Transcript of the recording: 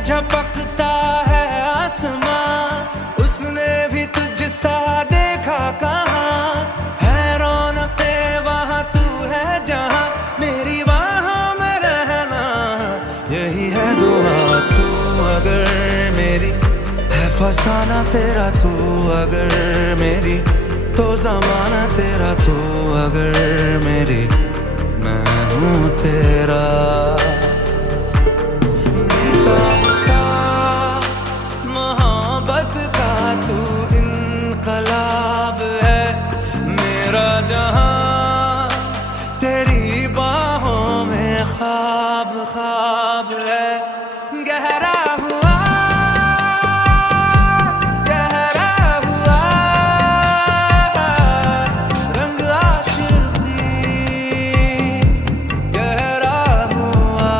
झपकता है आसमां, उसने भी तुझसा देखा कहाँ। है रौनके वहाँ तू है जहाँ, मेरी बाहों में रहना यही है दुआ। तू अगर मेरी है फसाना तेरा, तू अगर मेरी तो जमाना तेरा, तू अगर मेरी मैं हूँ तेरा। बेताब सा मोहब्बत का तू इनकलाब है, मेरा जहां तेरी बाहों में ख्वाब ख्वाब है। गहरा हुआ गहरा हुआ रंग आशिकी, गहरा हुआ।